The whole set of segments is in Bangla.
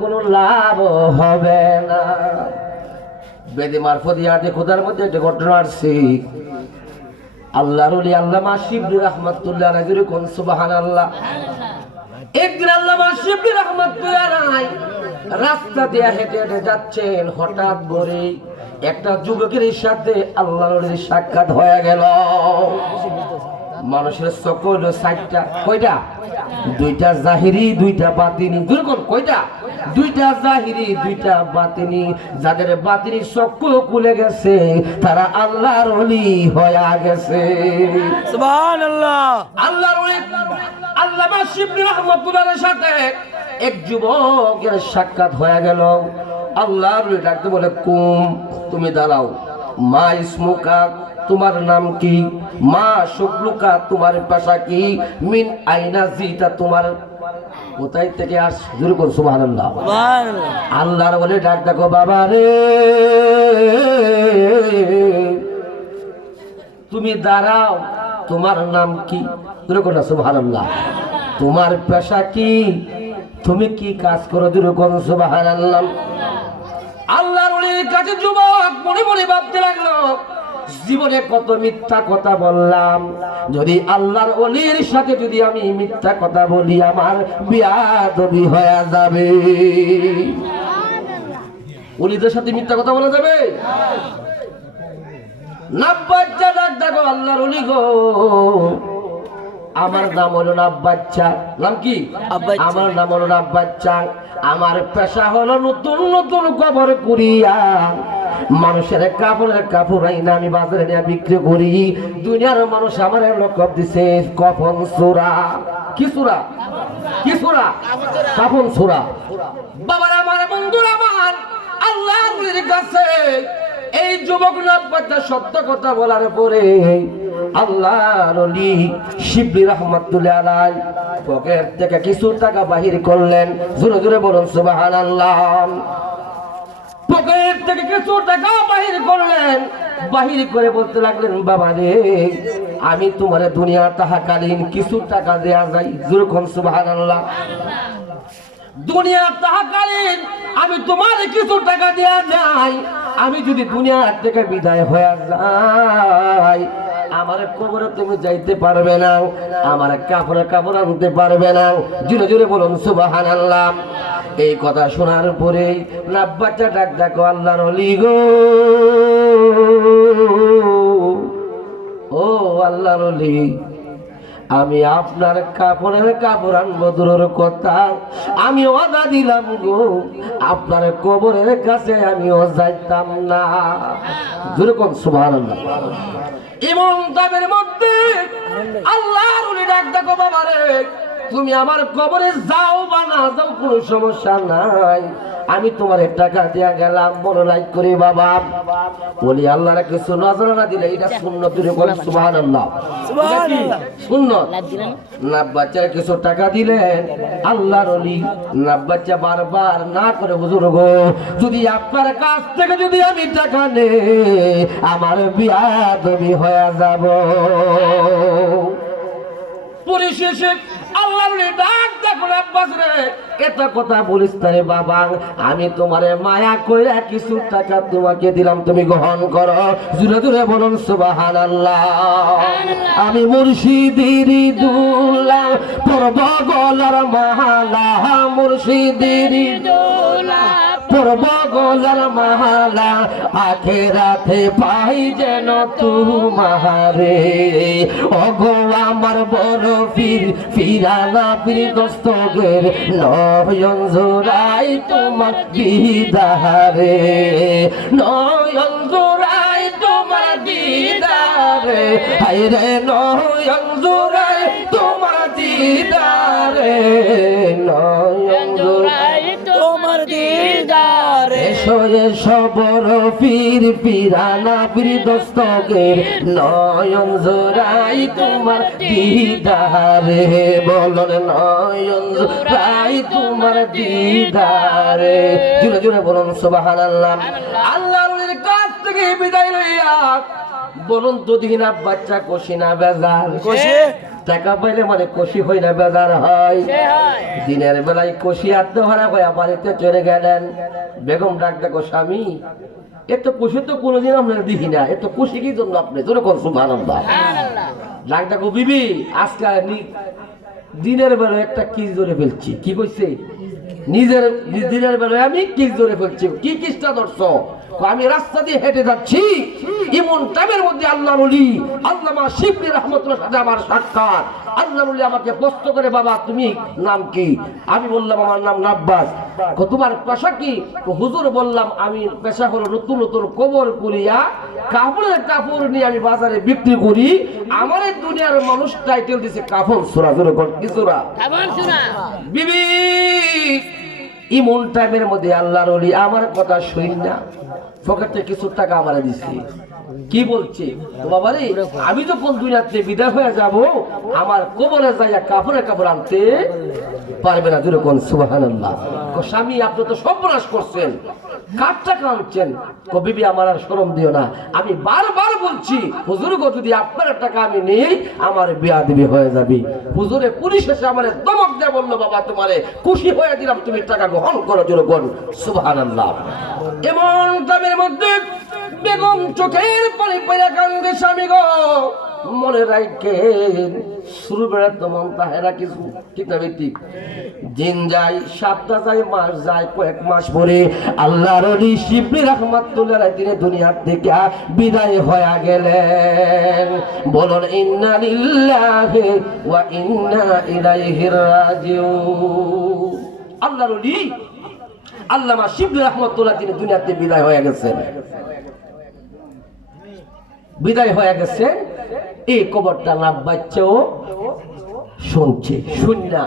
কোনো লাভ হবে না। বেদি মারফত ইয়াতে খোদার মধ্যে একটা ঘটনা আসছে। আল্লাহর আল্লামা শিবলি রহমাতুল্লাহ নাজির কোন সুবহানাল্লাহ। একদিন আল্লামা শিবলি রহমাতুল্লাহ নাই রাস্তা দিয়ে হেঁটে হেঁটে যাচ্ছেন হঠাৎ করে একটা যুবকের সাথে আল্লাহর সাক্ষাৎ হয়ে গেল। মানুষের সকল সাইটটা কয়টা? দুইটা জাহিরি দুইটা বাতিনি। দুর্গম কয়টা? দুইটা জাহিরি দুইটা বাতিনি। যাদের বাতিনি চক্ষু খুলে গেছে তারা আল্লাহর অলি হয়ে গেছে। সুবহানাল্লাহ। আল্লাহর আল্লামা শিবলি রহমতুল্লাহর সাথে এক যুবকের সাক্ষাৎ হয়ে গেল। আল্লাহর ডাকতে বলে কুম তুমি দাঁড়াও। মা ইসমুকা তোমার নাম কি? মা শুক্লুকা তোমার পেশা কি? মিন আইনা জিতা তোমার। কোথায় থেকে আস? করছ সুবহানাল্লাহ। সুবহানাল্লাহ। আল্লাহর বলে ডাক দেখো বাবা রে। তুমি দাঁড়াও তোমার নাম কি? যেরকম সুবহানাল্লাহ। তোমার পেশা কি? তুমি কি কাজ করো? যেরকম সুবহানাল্লাহ। আল্লাহর ওলির কাছে যুবক মনে মনে ভাবতে লাগল। জীবনে কত মিথ্যা কথা বললাম। যদি আল্লাহর অলির সাথে যদি আমি মিথ্যা কথা বলি, আমার বিয়াদবি হয়ে যাবে। অলিদের সাথে মিথ্যা কথা বলা যাবে? নাব্বাজ্জা ডাক দেখো আল্লাহর অলি গো। আমার নাম হলো নাব্বাচ্চা নাম কি? আমার নাম হলো নাব্বাচ্চা আমার পেশা হলো নতুন নতুন কবর কুড়িয়া। মানুষের কাপড়ের কাপড় আইনা আমি বাজারে নিয়ে বিক্রি করি। দুনিয়ার মানুষ আমার লকব দিছে কফন সুরা। কি সুরা? কি সুরা? কাফন সুরা। বাবার আমার বন্ধুর আমার আল্লাহর কাছে এই যুবক নাব্বাচ্চা সত্য কথা বলার পরে আল্লাহর অলি শিবলি রহমাতুল্লাহ আলাই পকেট থেকে কিছু টাকা বাহির করলেন। জোরে জোরে বলুন, সুবহানাল্লাহ। পকেট থেকে কিছু টাকা বাহির করলেন। বাহির করে বলতে লাগলেন, বাবা রে, আমি তোমার দুনিয়া তাহাকালীন কিছু টাকা দেয়া যাই যেরকম সুবহানাল্লাহ। দুনিয়া তাহাকালীন আমি তোমার কিছু টাকা দেয়া যাই আমি যদি দুনিয়া থেকে বিদায় হয়ে যাই, আমার কবরে তুমি যাইতে পারবে না, আমার কাপড়ে কাপড় আনতে পারবে না। জুড়ে জুড়ে বলুন সুবাহান আল্লাহ এই কথা শোনার পরে না বাচ্চা ডাক ডাকো, আল্লাহর অলি গো। ও আল্লাহর অলি আমি আপনার কাপড়ের কাপড় আনব দূরের কথা আমি অদা দিলাম গো, আপনার কবরের কাছে আমিও যাইতাম না। যেরকম সুভান এমন দামের মধ্যে আল্লাহর উনি ডাক দেখো বাবারে, তুমি আমার কবরে যাও বা না যাও কোনো সমস্যা নাই। আমি তোমার টাকা দিয়া গেলাম বড় লাইক করি বাবা। বলি আল্লাহ কিছু নজর না দিলে এটা শূন্য তুলে করে সুবাহ আল্লাহ শূন্য না বাচ্চার কিছু টাকা দিলেন আল্লাহর অলি না বাচ্চা বারবার না করে হুজুর গো যদি আপনার কাছ থেকে যদি আমি টাকা নে আমার বিয়া তুমি হয়ে যাব। পরিশেষে আল্লাহর ডাক দেখো আব্বাস রে এত কথা বলিস না বাবা আমি তোমারে মায়া কইরা কিছু টাকা তোমাকে দিলাম তুমি গ্রহণ করো। জুড়ে জুড়ে বলুন সুবাহান আমি মুর্শিদির দুলা পূর্ব গলার মাহালা মুর্শিদির পূর্ব গলার মাহালা, আখেরাতে পাই যেন তুমারে। অগো আমার বড় পীর, ফিরানা পীর দস্তগের নয়ন জোড়াই তোমার দিদারে। নয়ন জোড়াই তোমার দিদারে। হাইরে নয়ন জোড়াই তোমার দিদারে। নয়ন জোড়াই দিদারে সবর পীর পিরানা পীর দস্তকের নয়ন জোড়াই তোমার দিদারে। বলন নয়ন জোড়াই তোমার দিদারে। জুড়ে জুড়ে বলুন সুবাহ আল্লাহ কাছ থেকে বিদায় লইয়া বলুন তো দিন বাচ্চা কষি না বেজার। টাকা পাইলে মানে কষি হয় না বেজার হয়। দিনের বেলায় কষি আত্মহারা হয়ে বাড়িতে চলে গেলেন। বেগম ডাক দেখো স্বামী এত খুশি তো কোনোদিন আমরা দেখি না। এত খুশি কি জন্য আপনি? তোর কোন সুবহানাল্লাহ। ডাক দেখো বিবি আজকে দিনের বেলায় একটা কিস ধরে ফেলছি। কি কইছে? নিজের দিনের বেলায় আমি কিস ধরে ফেলছি। কি কিসটা ধরছ? আমি রাস্তা দিয়ে হেঁটে যাচ্ছি। এমন টাইমের মধ্যে আল্লাহ বলি আল্লামা শিবলি রহমতুল্লাহ সাথে আমার সাক্ষাৎ। আল্লাহ বলি আমাকে প্রশ্ন করে বাবা তুমি নাম কি? আমি বললাম আমার নাম নাব্বাস। তোমার পেশা কি? হুজুর বললাম আমি পেশা হলো নতুন নতুন কবর করিয়া কাপড়ের কাপড় নিয়ে আমি বাজারে বিক্রি করি। আমার দুনিয়ার মানুষ টাইটেল দিছে কাপড় সুরা সুরা। বিবি ইমন টাইমের মধ্যে আল্লাহর আমার কথা শুন না। পকেটে কিছু টাকা আমার দিছি। কি বলছে? বাবা রে আমি যখন রাত্রে বিদায় হয়ে যাব, আমার কবরে যাইয়া কাপড়ে কাপড় আনতে পারবে না দূরে কোন সুবাহান স্বামী, আপনি তো সর্বনাশ করছেন। আনছেন কবিবি আমার আর শরম দিও না। আমি বারবার বলছি, হুজুর গো, যদি আপনার টাকা আমি নেই, আমার বিয়া দিবি হয়ে যাবি। হুজুরে আমার দমক দেয় বলল, বাবা, তোমারে খুশি হয়ে দিলাম, তুমি টাকা গ্রহণ করো জোর কোন সুবাহান এমন দামের মধ্যে বেগম চোখের পানি পয়লা কান্দে স্বামী গো। মনে রাখে শুরু বেড়া তোমার তাহেরা কিছু ব্যক্তি দিন যায় সপ্তাহ যায়, মাস যায়, কয়েক মাস পরে আল্লাহর শিবলি রহমাতুল্লাহ তিনি দুনিয়ার থেকে বিদায় হয়ে গেলেন। বলুন, ইন্না লিল্লাহি ওয়া ইন্না ইলাইহি রাজিউন। আল্লাহর আল্লামা শিবলি রহমাতুল্লাহ তিনি দুনিয়াতে বিদায় হয়ে গেছেন। বিদায় হয়ে গেছে। এই কবরটা লাভ বাচ্চাও শুনছে। শুননা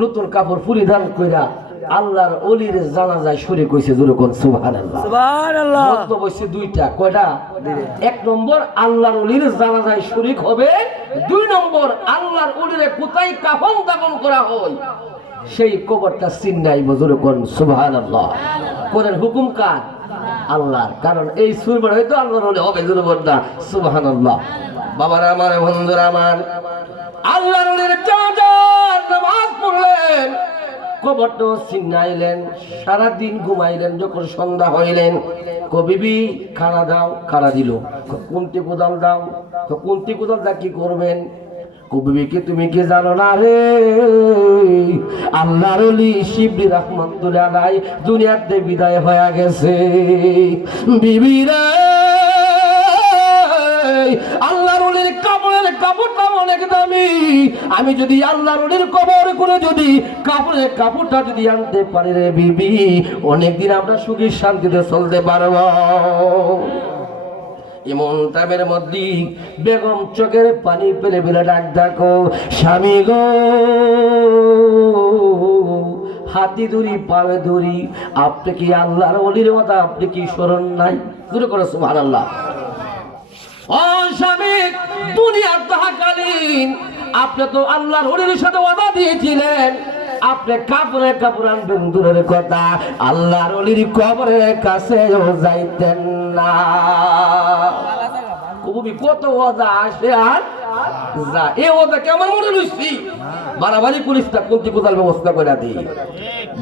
নতুন কাপড় পরিধান কইরা আল্লাহর অলির জানাজায় শুরে কইছে যেরকম সুবহানাল্লাহ। বসে দুইটা কয়টা? এক নম্বর আল্লাহর অলির জানাজায় শরীক হবে। দুই নম্বর আল্লাহর অলিরে কোথায় কাফন দাফন করা হয়? সেই কবরটা চিন্নাই বজুর কোন সুবহানাল্লাহ। কোরআন হুকুম কার? আল্লাহর। কারণ এই সুরবার হয়তো আল্লাহর অলি হবে জুরবর না। সুবহানাল্লাহ। বাবার আমার, বন্ধুরা আমার, আল্লাহর পড়লেন কবরটা সারাদিন ঘুমাইলেন, যখন সন্ধ্যা হইলেন দাও কোদাল দাও। তো কোনটি কোদাল দা কি করবেন? কবিবিকে তুমি কি জানো না রে? আল্লাহর অলি শিবলি রহমতুল্লাহ আলাই দুনিয়াতে বিদায় হয়ে গেছে। বিবিরা, আল্লাহর অলির কাপড়ের কাপড়টা অনেক দামি। আমি যদি আল্লাহর অলির কবর করে যদি কাপড়ের কাপড়টা যদি আনতে পারি রে বিবি, অনেকদিন আমরা সুখী শান্তিতে চলতে পারব। এমন টাইমের মধ্যে বেগম চোখের পানি পেলে পেলে ডাক ডাকো, স্বামী গো। হাতি ধরি পাবে ধরি আপনি কি আল্লাহর অলির কথা আপনি কি স্মরণ নাই? দূরে করে সুভান আল্লাহ আপনি তো আল্লাহর হরির সাথে ওয়াদা দিয়েছিলেন। আপনি কাপড়ে কাপড় আনবেন, দূরের কথা। আল্লাহর অলির কবরের কাছেও যাইতেন না। ব্যবস্থা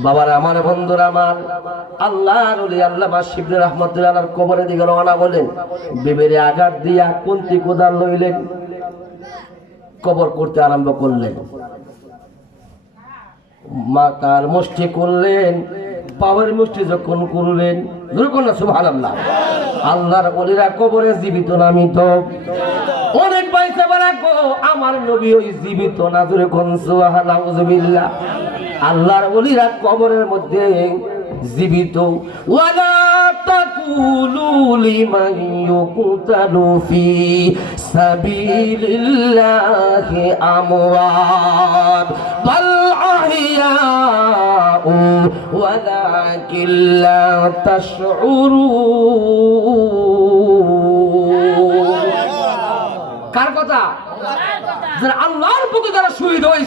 বাবার, আমার কবরে বলেন বিবেরে আঘাত দিয়া কুন্তি কোদাল লইলেন? কবর করতে আরম্ভ করলেন। মাতার মুষ্টি করলেন পাওয়ার মুষ্টি যখন করলেন দুর্গণ সুভান আল্লাহ আল্লাহর বলিরা কবরে জীবিত নামিত অনেক পাইছে বারাকো আমার নবী ওই জীবিত না জুড়ে কোন সুবহানাল্লাহ আল্লাহর বলিরা কবরের মধ্যে জীবিত। ওয়ালা তাকুলু লিমান ইউকতালু ফি সাবিলিল্লাহি আমওয়াত। বাল আহইয়াউ ولكن لا تشعرون. কার কথা? যারা আল্লাহর প্রতি যারা শহীদ হয়েছে।